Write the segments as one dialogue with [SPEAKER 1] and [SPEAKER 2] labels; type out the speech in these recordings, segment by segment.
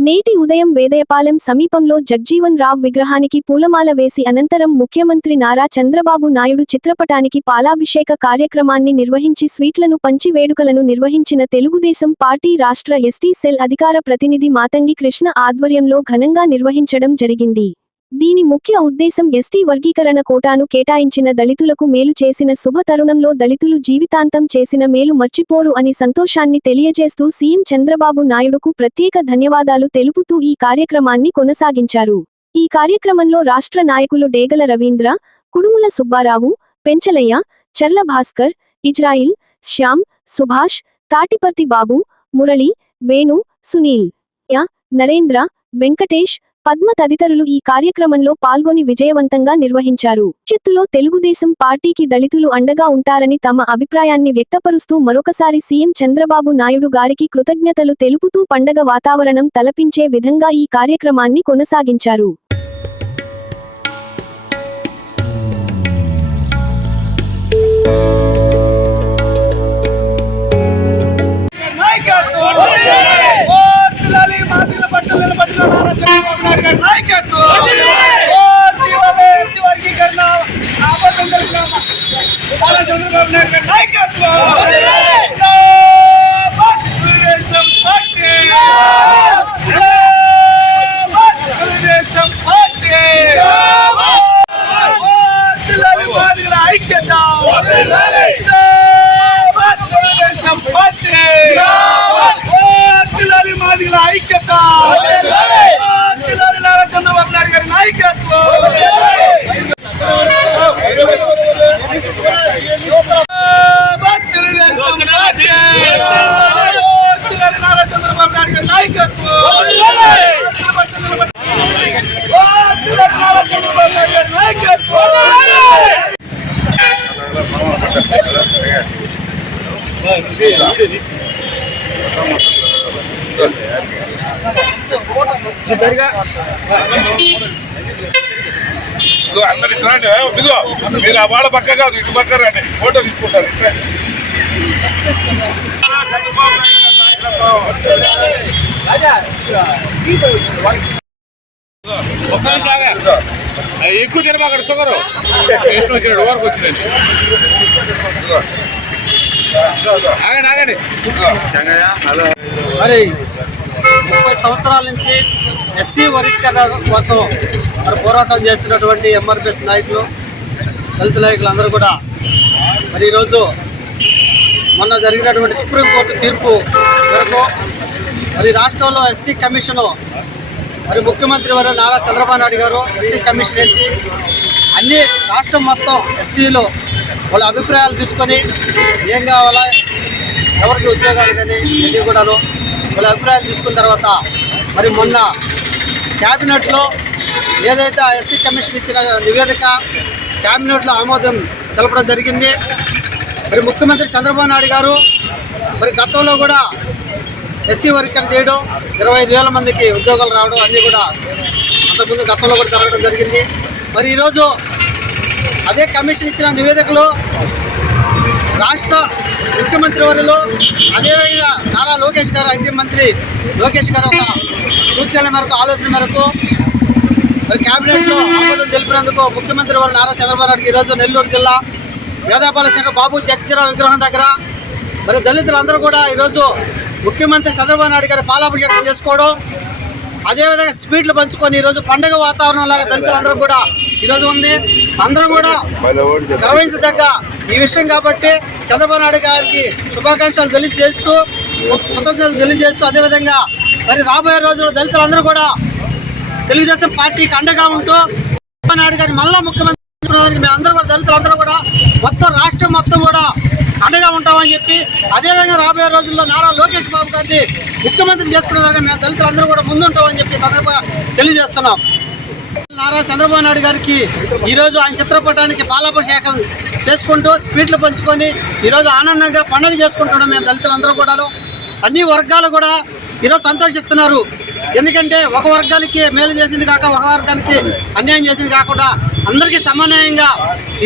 [SPEAKER 1] నేటి ఉదయం వేదయపాలెం సమీపంలో జగ్జీవన్ రావ్ విగ్రహానికి పూలమాల వేసి అనంతరం ముఖ్యమంత్రి నారా చంద్రబాబు నాయుడు చిత్రపటానికి పాలాభిషేక కార్యక్రమాన్ని నిర్వహించి స్వీట్లను పంచి వేడుకలను నిర్వహించిన తెలుగుదేశం పార్టీ రాష్ట్ర ఎస్టీ సెల్ అధికార ప్రతినిధి మాతంగి కృష్ణ ఆధ్వర్యంలో ఘనంగా నిర్వహించడం జరిగింది. దీని ముఖ్య ఉద్దేశం ఎస్టీ వర్గీకరణ కోటాను కేటాయించిన దళితులకు మేలు చేసిన శుభ తరుణంలో దళితులు జీవితాంతం చేసిన మేలు మర్చిపోరు అని సంతోషాన్ని తెలియజేస్తూ సీఎం చంద్రబాబు నాయుడుకు ప్రత్యేక ధన్యవాదాలు తెలుపుతూ ఈ కార్యక్రమాన్ని కొనసాగించారు. ఈ కార్యక్రమంలో రాష్ట్ర నాయకులు డేగల రవీంద్ర కుడుముల సుబ్బారావు పెంచలయ్య చర్ల భాస్కర్ ఇజ్రాయిల్ శ్యామ్ సుభాష్ తాటిపర్తి బాబు మురళి వేణు సునీల్ నరేంద్ర వెంకటేష్ పద్మ తదితరులు ఈ కార్యక్రమంలో పాల్గొని విజయవంతంగా నిర్వహించారు. చిత్తులో తెలుగుదేశం పార్టీకి దళితులు అండగా ఉంటారని తమ అభిప్రాయాన్ని వ్యక్తపరుస్తూ మరొకసారి సీఎం చంద్రబాబు నాయుడు గారికి కృతజ్ఞతలు తెలుపుతూ పండగ వాతావరణం తలపించే విధంగా ఈ కార్యక్రమాన్ని కొనసాగించారు.
[SPEAKER 2] మాదిగల ఐక్యత! పిల్లలు నారా చంద్రబాబు నాయుడు గారి నాయకత్వం తెలుగుదేశం పార్టీ. పిల్లలు నారా చంద్రబాబు నాయుడు గారి నాయకత్వం ఓ పిల్లలు నారా చంద్రబాబు నాయుడు గారి నాయకత్వం
[SPEAKER 3] ఇదిగో అందరు ఇట్లాంటి రండి. ఇదిగో మీరు ఆ వాళ్ళ పక్క కాదు ఇటు పక్క రండి. ఫోటో తీసుకుంటారు.
[SPEAKER 4] ఒక్క నిమిషం ఎక్కువ తినమా అక్కడ షుగర్ ఇష్టం వచ్చినట్టు వరకు వచ్చిందండి. ఆగండి ఆగండి.
[SPEAKER 5] మరి ముప్పై సంవత్సరాల నుంచి ఎస్సీ వర్గీకరణ కోసం మరి పోరాటం చేస్తున్నటువంటి ఎంఆర్పిఎస్ నాయకులు దళిత నాయకులు అందరూ కూడా మరి ఈరోజు మొన్న జరిగినటువంటి సుప్రీంకోర్టు తీర్పు మేరకు మరి రాష్ట్రంలో ఎస్సీ కమిషను మరి ముఖ్యమంత్రి వారు నారా చంద్రబాబు నాయుడు గారు ఎస్సీ కమిషన్ వేసి అన్ని రాష్ట్రం మొత్తం ఎస్సీలు వాళ్ళ అభిప్రాయాలు తీసుకొని ఏం కావాలా ఎవరికి ఉద్యోగాలు కానీ అన్నీ కూడాను వాళ్ళ అభిప్రాయాలు తీసుకున్న తర్వాత మరి మొన్న క్యాబినెట్లో ఏదైతే ఆ ఎస్సీ కమిషన్ ఇచ్చిన నివేదిక క్యాబినెట్లో ఆమోదం తెలపడం జరిగింది. మరి ముఖ్యమంత్రి చంద్రబాబు నాయుడు గారు మరి గతంలో కూడా ఎస్సీ వర్కర్ చేయడం ఇరవై ఐదు వేల మందికి ఉద్యోగాలు రావడం అన్నీ కూడా అంతకుముందు గతంలో కూడా జరగడం జరిగింది. మరి ఈరోజు అదే కమిషన్ ఇచ్చిన నివేదికలో రాష్ట్ర ముఖ్యమంత్రి వారిలో అదేవిధంగా నారా లోకేష్ గారు ఐటీ మంత్రి లోకేష్ గారు ఒక సూచనల మేరకు ఆలోచన మేరకు మరి క్యాబినెట్లో ఆమోదం తెలిపినందుకు ముఖ్యమంత్రి వారు నారా చంద్రబాబు నాయుడు ఈరోజు నెల్లూరు జిల్లా వేదాపాల సెంటర్ బాబు జగజ్జీరావు విగ్రహం దగ్గర. మరి దళితులందరూ కూడా ఈరోజు ముఖ్యమంత్రి చంద్రబాబు నాయుడు గారి పాలాభిషేకం చేసుకోవడం అదేవిధంగా స్వీట్లు పంచుకొని ఈరోజు పండగ వాతావరణం లాగా దళితులందరూ కూడా ఈరోజు ఉంది. అందరూ కూడా గర్వించదగ్గ ఈ విషయం కాబట్టి చంద్రబాబు నాయుడు గారికి శుభాకాంక్షలు తెలియజేస్తూ కృతజ్ఞతలు తెలియజేస్తూ అదేవిధంగా మరి రాబోయే రోజుల్లో దళితులందరూ కూడా తెలుగుదేశం పార్టీకి అండగా ఉంటూ చంద్రబాబు నాయుడు గారిని మళ్ళా ముఖ్యమంత్రి చేసుకోవడానికి మేము అందరూ కూడా దళితులందరూ కూడా మొత్తం రాష్ట్రం మొత్తం కూడా అండగా ఉంటామని చెప్పి అదేవిధంగా రాబోయే రోజుల్లో నారా లోకేష్ బాబు గారిని ముఖ్యమంత్రి చేసుకునేదాకా మేము దళితులందరూ కూడా ముందుంటామని చెప్పి సందర్భంగా తెలియజేస్తున్నాం. నారా చంద్రబాబు నాయుడు గారికి ఈరోజు ఆయన చిత్రపటానికి పాలాభిషేకం చేసుకుంటూ స్పీట్లు పంచుకొని ఈరోజు ఆనందంగా పండుగ చేసుకుంటున్నాం మేము దళితులందరూ కూడా అన్ని వర్గాలు కూడా ఈరోజు సంతోషిస్తున్నారు. ఎందుకంటే ఒక వర్గానికి మేలు చేసింది కాక ఒక వర్గానికి అన్యాయం చేసింది కాకుండా అందరికీ సమన్వయంగా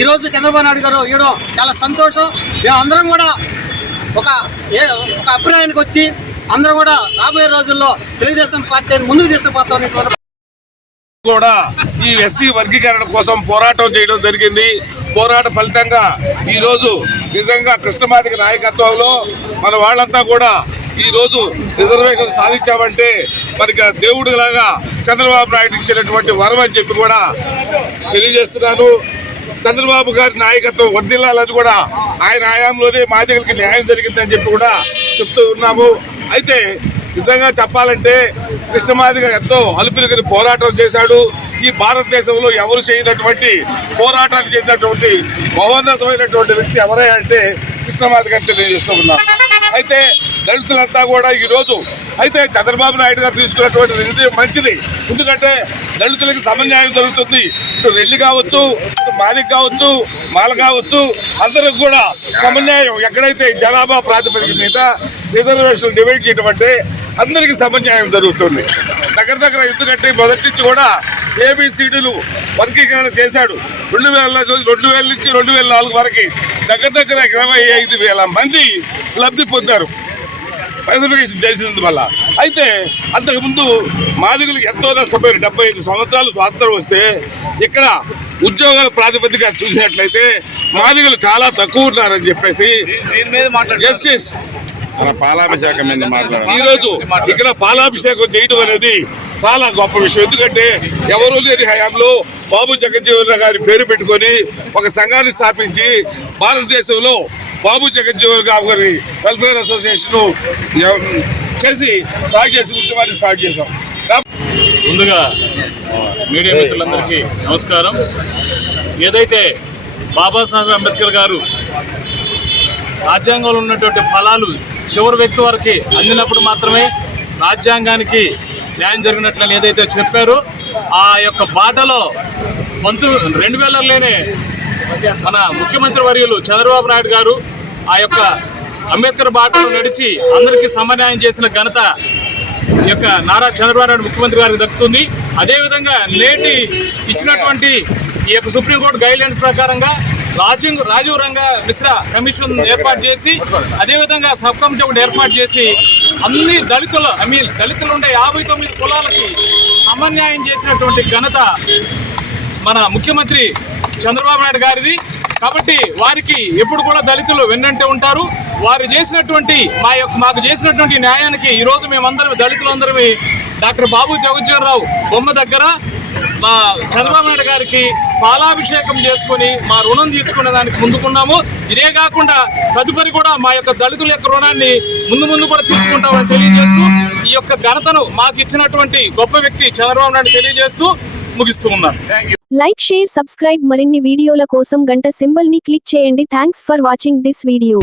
[SPEAKER 5] ఈరోజు చంద్రబాబు నాయుడు గారు ఇవ్వడం చాలా సంతోషం. మేము అందరం కూడా ఒక ఏ ఒక అభిప్రాయానికి వచ్చి అందరం కూడా రాబోయే రోజుల్లో తెలుగుదేశం పార్టీని ముందుకు తీసుకుపోతామని
[SPEAKER 3] కూడా ఈ ఎస్సీ వర్గీకరణ కోసం పోరాటం చేయడం జరిగింది. పోరాట ఫలితంగా ఈరోజు నిజంగా కృష్ణమాదిక నాయకత్వంలో మన వాళ్ళంతా కూడా ఈ రోజు రిజర్వేషన్ సాధించామంటే మరి దేవుడు లాగా చంద్రబాబు నాయుడు ఇచ్చినటువంటి వరం అని చెప్పి కూడా తెలియజేస్తున్నాను. చంద్రబాబు గారి నాయకత్వం వర్దిల్లాలని కూడా ఆయన హయాంలోనే మాదిగలకి న్యాయం జరిగిందని చెప్పి కూడా చెప్తూ ఉన్నాము. అయితే నిజంగా చెప్పాలంటే కృష్ణమాదిగ ఎంతో అలుపులుగని పోరాటం చేశాడు. ఈ భారతదేశంలో ఎవరు చేయనటువంటి పోరాటాలు చేసినటువంటి మహోన్నతమైనటువంటి వ్యక్తి ఎవరే అంటే కృష్ణమాదిగ అని తెలియజేస్తూ ఉన్నాం. అయితే దళితులంతా కూడా ఈ రోజు అయితే చంద్రబాబు నాయుడు గారు తీసుకున్నటువంటి నిర్ణయం మంచిది. ఎందుకంటే దళితులకి సమన్యాయం జరుగుతుంది. ఇటు రెల్లి కావచ్చు ఇటు మాదిక్ కావచ్చు మాల కావచ్చు అందరికి కూడా సమన్యాయం ఎక్కడైతే జనాభా ప్రాతిపదిక మీద రిజర్వేషన్ డివైడ్ చేయడం అంటే అందరికీ సమన్యాయం జరుగుతుంది. దగ్గర దగ్గర ఎందుకంటే మొదటి నుంచి కూడా ఏబిసిడీలు వర్గీకరణ చేశాడు. రెండు వేల రెండు వేల నుంచి రెండు వేల నాలుగు వరకు దగ్గర దగ్గర ఇరవై ఐదు వేల మంది లబ్ధి పొందారు. రిజర్వేషన్ చేసినందువల్ల అయితే అంతకుముందు మాదిగులకు ఎంతో నష్టపోయారు. డెబ్బై ఐదు సంవత్సరాలు స్వాతంత్రం వస్తే ఇక్కడ ఉద్యోగాల ప్రాతిపదిక చూసినట్లయితే మాదిగులు చాలా తక్కువ ఉన్నారని చెప్పేసి జస్టిస్
[SPEAKER 6] మన పాలాభిషేకం మీద మాట్లాడాలి
[SPEAKER 3] ఈ రోజు ఇక్కడ పాలాభిషేకం చేయడం అనేది చాలా గొప్ప విషయం. ఎందుకంటే ఎవరు లేని హయాంలో బాబు జగజ్జీవన్ గారి పేరు పెట్టుకొని ఒక సంఘాన్ని స్థాపించి భారతదేశంలో బాబు జగజ్జీవన్ రావు గారి వెల్ఫేర్ అసోసియేషన్ చేసి స్టార్ట్ చేసి ఉద్యమాన్ని స్టార్ట్ చేశాం.
[SPEAKER 7] ముందుగా మీడియా మిత్రులందరికీ నమస్కారం. ఏదైతే బాబాసాహెబ్ అంబేద్కర్ గారు రాజ్యాంగంలో ఉన్నటువంటి ఫలాలు చివరి వ్యక్తి వరకు అందినప్పుడు మాత్రమే రాజ్యాంగానికి న్యాయం జరిగినట్లు ఏదైతే చెప్పారో ఆ యొక్క బాటలో పంతు రెండు వేలలోనే మన ముఖ్యమంత్రి వర్యులు చంద్రబాబు నాయుడు గారు ఆ యొక్క అంబేద్కర్ బాటలో నడిచి అందరికీ సమన్యాయం చేసిన ఘనత ఈ యొక్క నారా చంద్రబాబు నాయుడు ముఖ్యమంత్రి గారికి దక్కుతుంది. అదేవిధంగా నేటి ఇచ్చినటువంటి ఈ యొక్క సుప్రీంకోర్టు గైడ్లైన్స్ ప్రకారంగా రాజీవ్ రాజీవ్ రంగ మిశ్రా కమిషన్ ఏర్పాటు చేసి అదేవిధంగా సబ్ కమిటీ ఒకటి ఏర్పాటు చేసి అన్ని దళితులు ఐ మీన్ దళితులు ఉండే యాభై తొమ్మిది కులాలకి సమన్యాయం చేసినటువంటి ఘనత మన ముఖ్యమంత్రి చంద్రబాబు నాయుడు గారిది. కాబట్టి వారికి ఎప్పుడు కూడా దళితులు వెన్నంటే ఉంటారు. వారు చేసినటువంటి మా యొక్క మాకు చేసినటువంటి న్యాయానికి ఈరోజు మేమందరం దళితులందరమే డాక్టర్ బాబు జగజ్జీవనరావు బొమ్మ దగ్గర మా చంద్రబాబు నాయుడు గారికి పాలాభిషేకం చేసుకొని మా రుణం తీర్చుకునే దానికి ముందుకున్నాము. ఇదే కాకుండా తదుపరి కూడా మా యొక్క దళితుల యొక్క రుణాన్ని ముందు ముందు కూడా తీర్చుకుంటామని తెలియజేస్తూ ఈ యొక్క ఘనతను మాకు ఇచ్చినటువంటి గొప్ప వ్యక్తి చంద్రబాబు నాయుడు తెలియజేస్తూ ముగిస్తూ ఉన్నాను.
[SPEAKER 1] లైక్ షేర్ సబ్స్క్రైబ్ మరిన్ని వీడియోల కోసం గంట సింబల్ని క్లిక్ చేయండి. Thanks for watching this video